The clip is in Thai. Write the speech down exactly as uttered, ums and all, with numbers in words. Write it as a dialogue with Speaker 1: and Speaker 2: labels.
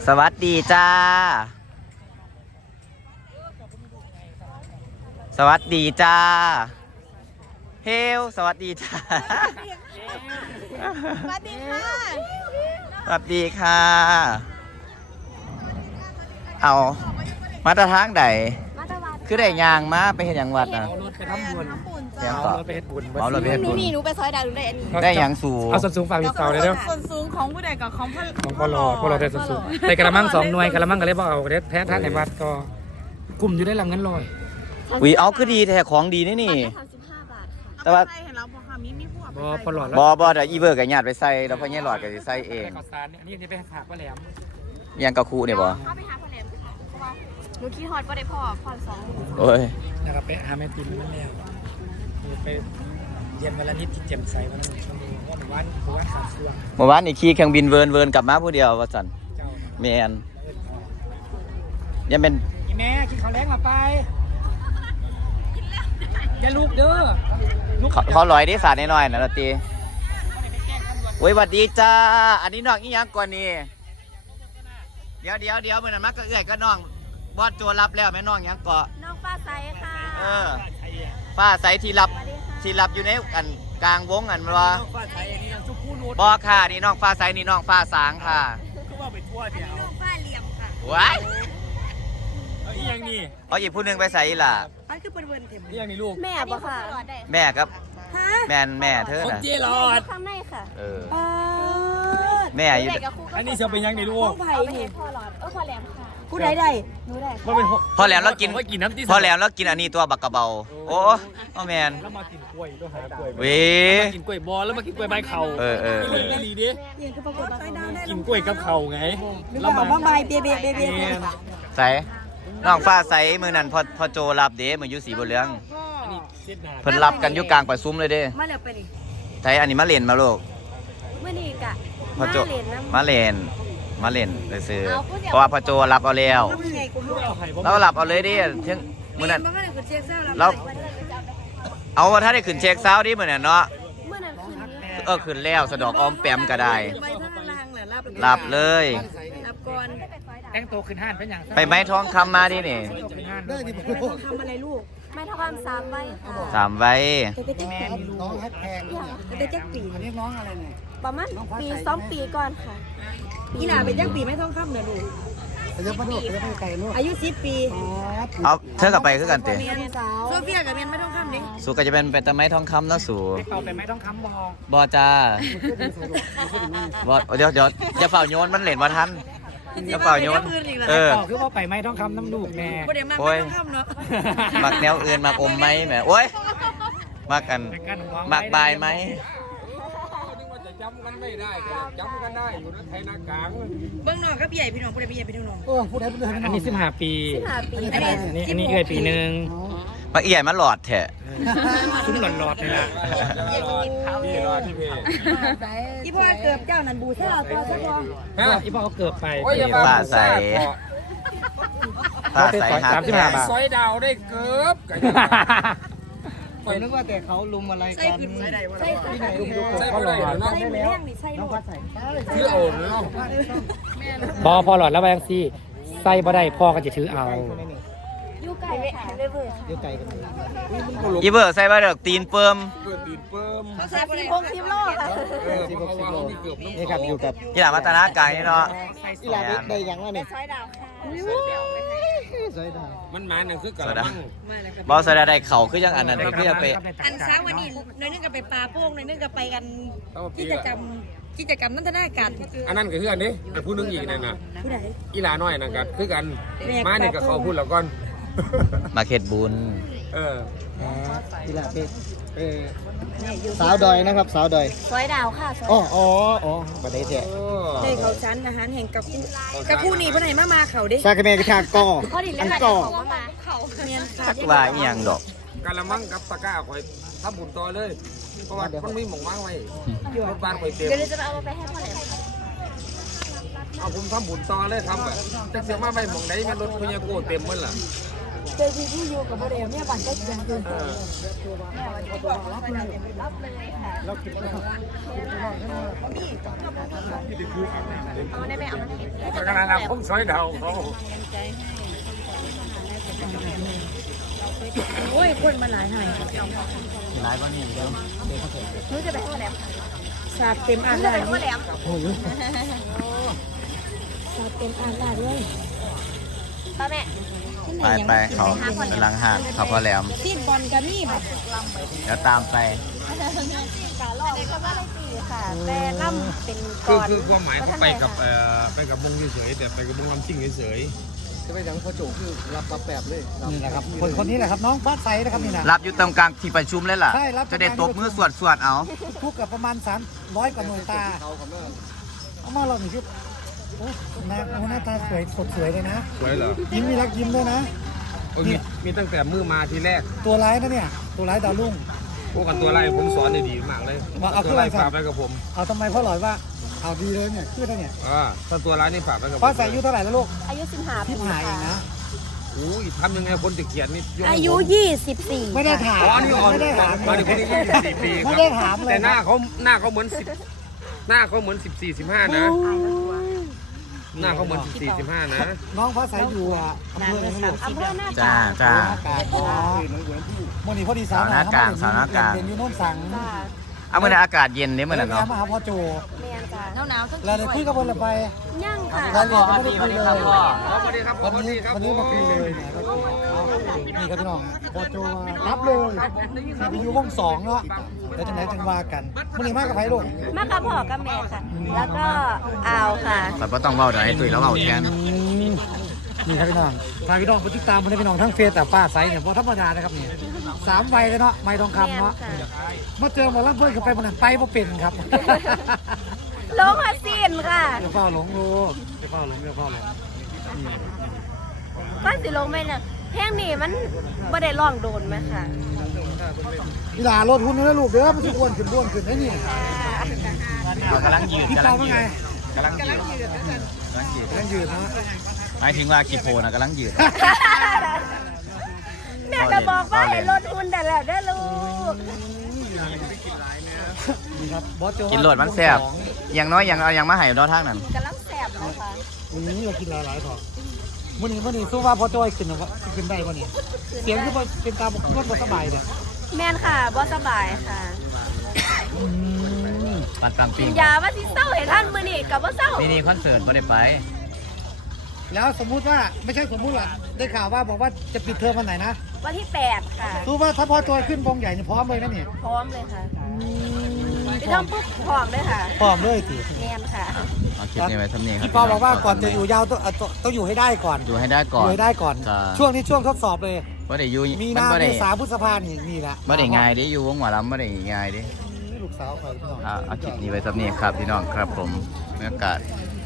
Speaker 1: สวัสดีจ้าสวัสดีจ้าเฮลสวัสดีจ้า
Speaker 2: สวัสดีค่ะ
Speaker 1: สวัสดีค่ะเอามาตรทางใดคือได้ยางมาไปเห็นอย่างวัดนะ
Speaker 3: เอารถไปทำบุญ
Speaker 1: เตรียม
Speaker 3: เอา
Speaker 1: ต่อ
Speaker 3: รถไปเฮ็ดบุญ
Speaker 1: เอารถไปเฮ็ดบุญ
Speaker 2: นี่หนูไปซอยดาวหนูได้อันนี้
Speaker 1: ได้ยางสู
Speaker 3: เอาส่วนสูงฝากพี่เต่าเลยเด้อ
Speaker 2: ส่วนสูงของผู้ใดกับของพ่อ
Speaker 3: ของพ่อหลอดพ่อหลอดได้ส่วนสูงแต่กระมังสองหน่วยกระมังก็เลยบอกเอาเด็ดแพ้ท่านในวัดก็กลุ่มอยู่ได้ลำเงินลอย
Speaker 1: วิเอาคือดีแท้ของดีนี่นี่
Speaker 2: สามสิบห้าบาทค่ะ
Speaker 1: แต่ว่า
Speaker 2: เห็นเราบอกค่ะมีมีพวก
Speaker 3: บอพ่อหลอด
Speaker 1: บอบอเดี๋ยวอีเบอร์กับญาติไปใส่แล้วพ่อแง่หลอดก็จะใส่เอง
Speaker 3: ข้าวสารเนี่ยอันนี้นี่ไปฝากป้าแหลม
Speaker 1: ยางกะคูเนี่ยบอ
Speaker 2: เข้าไปหาพ่อแหลมค่ะเพราะว่าหนูคิดฮอดว่าได้พ่อพ่อสอง
Speaker 1: โอ้ย
Speaker 3: แล้วก็ไปหาแม่ติมนั่นแล้วไปเย็นวันละนิดที่เจ็มใสวันละหนึ่งชั่วโมงเพราะมันวันเพราะว่าขาดช่วง
Speaker 1: เมื่อวานนี่ขี่เครื่องบินเวิร์นเวิร์นกลับมาผู้เดียวว่าสัน
Speaker 3: เจ้า
Speaker 1: แมนยังเป็น
Speaker 3: อีแม่กินข้าวแรงมาไปอย่าลูกเด้อ
Speaker 1: เขาเขาลอยได้สาดน้อยๆนะละตีโอ้ยหวัดดีจ้าอันนี้น้องอีหยังก่อนนี่เดี๋ยวเดี๋ยวเดี๋ยวเมื่อนั้นมักก็เอื้อยก็น้องบอดตัวรับแล้วแม่น้องหยังเกาะ
Speaker 2: น้องฟ้าใสค่ะ
Speaker 1: เออฟ้าใสที่รับที่รับอยู่ในอันกลางวงอันว่า
Speaker 3: ฟ้าไทยอันนี้สุพูนู
Speaker 1: บอค่ะนี่น้องฟ้าใสนี่น้องฟ้าสางค่ะ
Speaker 3: คือว่าไปทั่วเดียว
Speaker 2: น้องฟ้าเหลี่ยมค่ะ
Speaker 1: ว้าย
Speaker 3: เอาอีอย่างนี้
Speaker 1: เอาอีกผู้หนึงไปใส่ล่ะ
Speaker 2: อันคือเป็นเวิร์นเข็ม
Speaker 3: อีอย่างนี้ลูก
Speaker 2: แม่บอกค่ะ
Speaker 1: แม่ครับ
Speaker 2: ฮะ
Speaker 1: แม่นแม่เธอ
Speaker 3: คน
Speaker 1: น่ะ
Speaker 3: เจรอด
Speaker 2: ข้างในค่ะ
Speaker 1: เออ
Speaker 2: เออ
Speaker 1: แม่อยู่
Speaker 3: อันนี้จะเป็นยังไงลูก
Speaker 2: ไผ่นี่พ่อหลอดเออพ่อแหลมค่ะ
Speaker 4: ผู้ใดได้
Speaker 2: หนูได้
Speaker 3: ว่าเป็น
Speaker 1: พอแล้วเรากิน
Speaker 3: ว่ากินน้ำที่
Speaker 1: พอแล้วเรากินอันนี้ตัวบักกะเบาโอ้โอ้แมน
Speaker 3: แล้วมากินกล้วยต้องหากล้วย
Speaker 1: เว้ย
Speaker 3: มากินกล้วยบอลแล้วมากินกล้วยใบเข่า
Speaker 1: เออเออเออ
Speaker 3: นี่ดีดิ
Speaker 4: นี่คือปรากฏว่า
Speaker 3: กินกล้วยกับเข่าไง
Speaker 4: นึกว่าเอาบ้าใบเบียเบียเบียเบีย
Speaker 3: เนี่ย
Speaker 1: ใส่น้องฟ้าใสมือนั่นพอพอโจรับเด้มืออยู่สีบุญเรือง
Speaker 3: อันนี้เส้นหนา
Speaker 1: เพิ่นรับกันอยู่กลางประซุ้มเลยเด้
Speaker 4: มาแล้วไปนี่
Speaker 1: ใส่อันนี้มาเล่นมาลูก
Speaker 2: เมื่อนี้กะ
Speaker 1: พอโจ
Speaker 2: เหรียญน้ำ
Speaker 1: มาเล่นมาเล่นเลยซื้อเพราะว่าพอโจรับเอาแล้ว
Speaker 4: ต้องยังไงกูรู้
Speaker 3: เอาไข่บ่
Speaker 1: เรารับเอาเลยดิถึงมือนั่น
Speaker 4: บ้าเลยกูเช็คเซลแล้ว
Speaker 1: เราเอาว่าถ้าได้ขึ้นเช็คเช้าดิมือนั่นเนาะ
Speaker 2: เมื่อนั้นคืนนี้
Speaker 1: เออขึ้นแล้วสะดอกออมแปมก็ได้
Speaker 4: ใบท่าลางแหละรับ
Speaker 1: รับเลย
Speaker 4: รับก่อน
Speaker 3: แต่งตัวขึ้นห้านเป็นอย่าง
Speaker 1: ไปไม้ทองคำมาดินี่
Speaker 3: ขึ้นห้าน
Speaker 4: ไม่ต้องทำอะไรลูก
Speaker 2: ไม่เท่าความสามใบค่ะ
Speaker 1: สามไว้
Speaker 4: แต่จะแจ็คปีน้องฮัทแพงแต่จะแจ็คปีเรียกน้องอะไรเนี่ย
Speaker 2: ประมาณปีสองปีก่อนค่ะ
Speaker 4: อีหล่าเป็นแจ็คปีไม่ต้องข้ามเนอะลูก
Speaker 5: เดี๋ยวมาดูเดี๋ยวไปไก่ลูก
Speaker 4: อายุสิบปี
Speaker 1: เอาเธอกลับไปคือกันเตะ
Speaker 4: เมียนสาวโซเฟียกับเมียนไม่ต้องข้ามดิ
Speaker 1: สูก็จะเป็นเป็นตะไม้ทองคำเนาะสู
Speaker 3: ไปเป่าเป็นไม้ต้องค้ำบอ
Speaker 1: บอจ้าบอเดี๋ยวเดี๋ยวจะเป่าโยนมันเหรียญมาทันจะเป่าโยนเออ
Speaker 3: ต่อคือว่าไปไม้ต้องค้ำน้ำลูกแม่
Speaker 4: ประเดี๋ยวมาไม่ต้องข้ามเนาะ
Speaker 1: มักแนวอื่นมักอมไหมแหมโอ้ยมักกันมักบายไหม
Speaker 6: จะจำกันไม่ได้แต่จำกันได้อยู่นะไทยนากลาง
Speaker 4: เบื้องนอกก็ใหญ่พี่น้องผู้ใดใหญ่พี่น้อง
Speaker 5: เออผู้ใดผู้ใด
Speaker 3: อันนี้สิบห้าปี
Speaker 2: ห้าปี
Speaker 3: อันนี้อันนี้เอ้ยปีหนึ่ง
Speaker 1: มักเอี่ยมาหลอดแทะ
Speaker 3: ซุ้มหลอดหลอดนี่แหละ
Speaker 6: นี่รอที่เพ
Speaker 4: อีพ่อเกือบเจ้านันบูเท่าตัวสักตัว
Speaker 6: ฮะ
Speaker 3: อีพ่อเขาเกิดไป
Speaker 6: โอ้ยอย่ามา
Speaker 1: ป้าใสป้าใสหา
Speaker 3: สามสิบห้าบาท
Speaker 6: ซอยดาวได้เกือบกัน
Speaker 5: คอยนึกว่าแต่เขาลุมอะไร
Speaker 4: ใส่
Speaker 5: กัน
Speaker 4: ขึ้นใส่ได้ใส่
Speaker 5: ที่ไหนลุมดู
Speaker 6: ใช่ไม่ได้เนาะ
Speaker 4: ใส่หมูแห้งนี่ใส่ลูก
Speaker 6: ที่โอนเนาะ
Speaker 3: บอพอหลอดแล้วไปยังซี่ไส้บ่ได้พ่อก็จะถือเอา
Speaker 2: อยู่ไกลค่ะเลยเบอร์
Speaker 5: เดี๋ยวไก่กัน
Speaker 1: อีเบอร์ใส่บาเดอกตีนเปิม
Speaker 6: เกิดตีนเปิม
Speaker 4: ใส่
Speaker 2: ทีพงทีมโลกค่ะ
Speaker 6: เออเพราะว่าเขามีเกือบ
Speaker 5: นี่ครับอยู่กับ
Speaker 1: ยี่หลามัตนากายนี่เนาะ
Speaker 5: อีหลาได้ยังวะนี่
Speaker 2: ซอยดาวค่ะ
Speaker 5: สวยดาว
Speaker 6: มันมาหนังคือกันมั่ง
Speaker 1: บอสได้ได้เข่าคือยังอันนั้นคือจะไป
Speaker 4: อันซ้าวันนี้น้อยนึงก็ไปปลาโป่งน้อยนึงก็ไปกันกิจกรรมกิจกรรมนันทนาการ
Speaker 6: อันนั้นก็คืออันนี้แต่ผู้นึงอีกนั่นน่ะ
Speaker 4: ผู้ใด
Speaker 6: อีหลาน้อยนั่นก็คือกันมาเนี่ยก็เขาพูดแล้วก่อน
Speaker 1: มาเข็ดบุญ
Speaker 6: เออ
Speaker 5: อีหลาเป็นเออสาวดอยนะครับสาวดอย
Speaker 2: ซอยดาวค่ะซอย
Speaker 5: อ๋ออ๋ออ๋อบัดได้แท้
Speaker 4: ได้เขาชั้นอาหารแห่งกับคู่กับคู่นี้เพื่อนไหนมามาเขาดิ
Speaker 5: ซากะเมกระชากก่อ
Speaker 2: พอดีเลย
Speaker 5: อัน
Speaker 2: ค่ะ
Speaker 5: ก่อ
Speaker 2: เขามาเขา
Speaker 4: เมียนค่ะ
Speaker 1: สักว่าอีหยังดอก
Speaker 6: กะละมังกับตะกร้าคอยทำบุญต่อเลย เพราะว่ามันมีหม่องว่างไว้รถบ้านคอยเต็ม
Speaker 2: เดี๋ยวเราจะเอาไปให้พ่อแหลม
Speaker 6: เอาผมทำบุญต่อเลยทำแบบจะเสียมาไปหม่องไหนมันรถพญาโกเต็มหมดล่ะ
Speaker 4: โคจดีที่อยู่กับโมเดลเนี่ยบันก็ยังคือ
Speaker 2: แม่วันนี้บอกว่าไปรับรับเลยค่ะเอาได้ไหมเอามาเห็น
Speaker 6: ขนาดนั้นผมสวยเดาเขา
Speaker 4: โอ้ยคนมาหลายหาย
Speaker 1: หลายกว่านี้เดิม
Speaker 2: รู้จะไปเท่าไหร่
Speaker 4: สาดเต็มอ่าง
Speaker 2: รู้จะ
Speaker 4: ลา
Speaker 2: ไป
Speaker 4: ย
Speaker 2: เท่าไหร่
Speaker 4: สาดเต็มอ่างลายเลย
Speaker 2: ป้าแม่
Speaker 1: ไปไปเขากำลังห่างเขาพอแหลม
Speaker 4: ซีนบอลกันนี่แบบ
Speaker 1: เดี๋ยวตามไป
Speaker 2: การลอกก็ว่าได้ตีค่ะแต่ล่ำเป็น
Speaker 6: คื
Speaker 2: ก่
Speaker 6: อ
Speaker 2: อน
Speaker 6: คือความหมายเขาไปกับเอ่อไปกับวงเฉยๆแต่ไปกับวงลำซิ่งเฉย
Speaker 5: จะไปดังพ่อโจคือรับรับแบบเลย
Speaker 3: นี่แหละครับคนคนนี้แหละครับน้องฟ้าใสนะครับนี่นะ
Speaker 1: รับอยู่ตรงกลางที่ประชุมเลยล่ะ
Speaker 3: ใช่รับ
Speaker 1: จะได้ตบมือสวดสวดเอา
Speaker 3: ทุกกับประมาณสามร้อยกว่าหน่วยตา
Speaker 5: เขากับแม่
Speaker 3: เอามาเราหนึ่งชุดโอ้หน้าโอ้หน้าตาสวยสดสวยเลยนะ
Speaker 6: ๆสวยเหรอ
Speaker 3: ยิ้มมีรักยิ้มด้วยนะ
Speaker 6: โอ้ยมีมีตั้งแต่มือมาทีแรก
Speaker 3: ตัวร้ายนะเนี่ยตัวร้ายดาวรุ่ง
Speaker 6: พวกกันตัวไล่ผมสอนได้ดีมากเลย
Speaker 3: ว่าเอา
Speaker 6: ตัวไล่
Speaker 3: เครื่อง
Speaker 6: ฝากไปกับผม
Speaker 3: เอาทำไมพ่อหลอยว่าเอาดีเลยเนี่ยชื่อเท่าเนี่ย
Speaker 6: อ่าถ้าตัวร้ายนี่ฝากไปกับผม
Speaker 3: ฟ้าใสอายุเท่าไหร่แล้วลูก
Speaker 2: อายุสิบห้า
Speaker 3: ที่หายเองนะ
Speaker 6: โอ้ยทำยังไงคนจะเขียนนี่ก
Speaker 4: อายุยี่สิบสี่
Speaker 3: ไม่ได้ถาม
Speaker 6: อ๋อนี่อ่อน
Speaker 3: ไม่ได้ถาม
Speaker 6: มาดิคนนี้ยี่สิบสี่ปีค
Speaker 3: ไม่
Speaker 6: รับ
Speaker 3: ได้ถามเลย
Speaker 6: แต่หน้าเขาหน้าเขาเหมือนสิบหน้าเขาเหมือนสิบสี่สิบห้านะ หน้าเขาเหมือนสิบสี่สิบห้านะ
Speaker 3: น้องฟ้าใสอยู่อ่ะอำเภออะไรนะลูก
Speaker 2: อำเภอหน้า
Speaker 1: จ้าจ้า
Speaker 3: อ๋อโมนี่พอดีสาว
Speaker 1: สาวหน้ากลางสาวหน้ากลาง
Speaker 3: เรียนอยู่โน่นสั่ง
Speaker 2: จ้า
Speaker 1: เอาเมื่อนั้นอากาศเย็นเนี่ยเมื่อนั้น
Speaker 3: เนาะ
Speaker 1: เนาะ
Speaker 3: มาหาพ่อโจ
Speaker 2: เมียนจ้าหนาวหนาวทั้ง
Speaker 3: เราเลยคุยกับคนละไป
Speaker 2: ย่างค่ะ
Speaker 3: รายละเอียดไม่ได้คุยเลย
Speaker 6: สวัสดีครับ
Speaker 3: วันนี้วันนี้มาคุยเลยเนี่ยก็เอานี่ครับพี่น้องพ่อโจรับเลยไปอยู่วงสองเนาะแล้วจังไหนจังว่ากันมันนี่มากกับไผ่ลูก
Speaker 2: มากับพ่อกับแม่ค่ะ แล้วก็อาวค่ะ
Speaker 1: แต่ก็ต้องเบาเดี๋ยวให้ตุ้ยแล้วเบาแทน
Speaker 3: นี่ครับพี่น้องฝากพี่น้องไปติดตามมาได้พี่น้องทั้งเฟซแต่ป้าไซเนี่ยเพราะธรรมดานะครับเนี่ยสามใบเลยเนาะไม่ทองคำเนาะ
Speaker 2: แม่นค่ะ
Speaker 3: มาเจอหมอลำเพื่อนกันไปมันนั้นไปบ่เป็นครับ
Speaker 2: ลงมาซีนค่ะ
Speaker 3: เดี๋ยวเฝ้าหลงลูกเดี๋ยวเฝ้าหลงเดี๋ยวเฝ้าหลง
Speaker 2: ก็สิลงไปน่ะเพลงนี้มันไม่ได้ร้องโดนไหมค่ะ
Speaker 3: กีฬารถหุ้นนี่นะลูกเด้อมันสิอ้วนขึ้นอ้วนขึ้นไอ้นี่
Speaker 1: เรากำลังยืด
Speaker 3: พี่
Speaker 1: กำ
Speaker 3: เปา
Speaker 1: ลัง
Speaker 3: ว่า
Speaker 1: ยื
Speaker 3: ไง
Speaker 1: ดกำลังยืดกำลังยืด
Speaker 3: กำลังยืนเนาะ
Speaker 1: หมายถึงว่าขีโพนะกำลังยืด
Speaker 2: แม่ก็บอกว่าให้ลดหุ่นแต่แล้วได้อลูก
Speaker 3: นี่ครับบอสโจ
Speaker 1: กินโหลดมันแซ่บอย่างน้อยอย่างเอาอย่างมาให้ดอทางนั้น
Speaker 2: กำลังแสบเลยค่ะ
Speaker 3: วันนี้เรากินหลายๆพอวันนี้วันนี้สู้ว่าพอโจยขึ้นนะวะขึ้นได้วันนี้เสียงคือเป็นตาบกรถบสบายเนี่ย
Speaker 2: แม่นค่ะบอสบายค่ะ
Speaker 1: ปัดตามปี
Speaker 2: กินยาว่าสิเศร้าเห็นท่านมือนี่กับว่าเศร้า
Speaker 1: นี่นี่คอนเสิร์ตไม่ได้ไป
Speaker 3: แล้วสมมุติว่าไม่ใช่สมมุติล่ะได้ข่าวว่าบอกว่าจะปิดเทอมวันไหนนะ
Speaker 2: วันที่แปดค่ะ
Speaker 3: รู้ว่าถ้าพอโจยขึ้นวงใหญ่นี่พร้อมเลยนะเนี่ย
Speaker 2: พร้อมเลยค่ะไปต้องปุ๊บพร้อมเลยค่ะ
Speaker 3: พร้อมเลยสิ
Speaker 2: แม่นค่ะ
Speaker 1: เอาคลิปนี้ไว้ทำนี้ครับ
Speaker 3: พี่ปอบอกว่าก่อนจะอยู่ยาวต้องเอาต้องต้องอยู่ให้ได้ก่อน
Speaker 1: อยู่ให้ได้
Speaker 3: อ
Speaker 1: ก่อน
Speaker 3: ยู่ให้ได้ก่อน
Speaker 1: จ้ะ
Speaker 3: ช่วงนี้ช่วงทดสอบเลย
Speaker 1: ว่าได้อยู่
Speaker 3: มี
Speaker 1: มัน
Speaker 3: นา
Speaker 1: บ่
Speaker 3: เม
Speaker 1: ได้
Speaker 3: ษาพฤษภานี่นี่แหละ
Speaker 1: บ่ได้ง่ายดิอยู่วงหมอลำบ่ได้ง่ายดิ
Speaker 3: ลูกสาวเขาพี่น้อง
Speaker 1: เอาเอาคลิปนี้ไว้ทำนี้ครับพี่น้องครับผมบรรยากาศ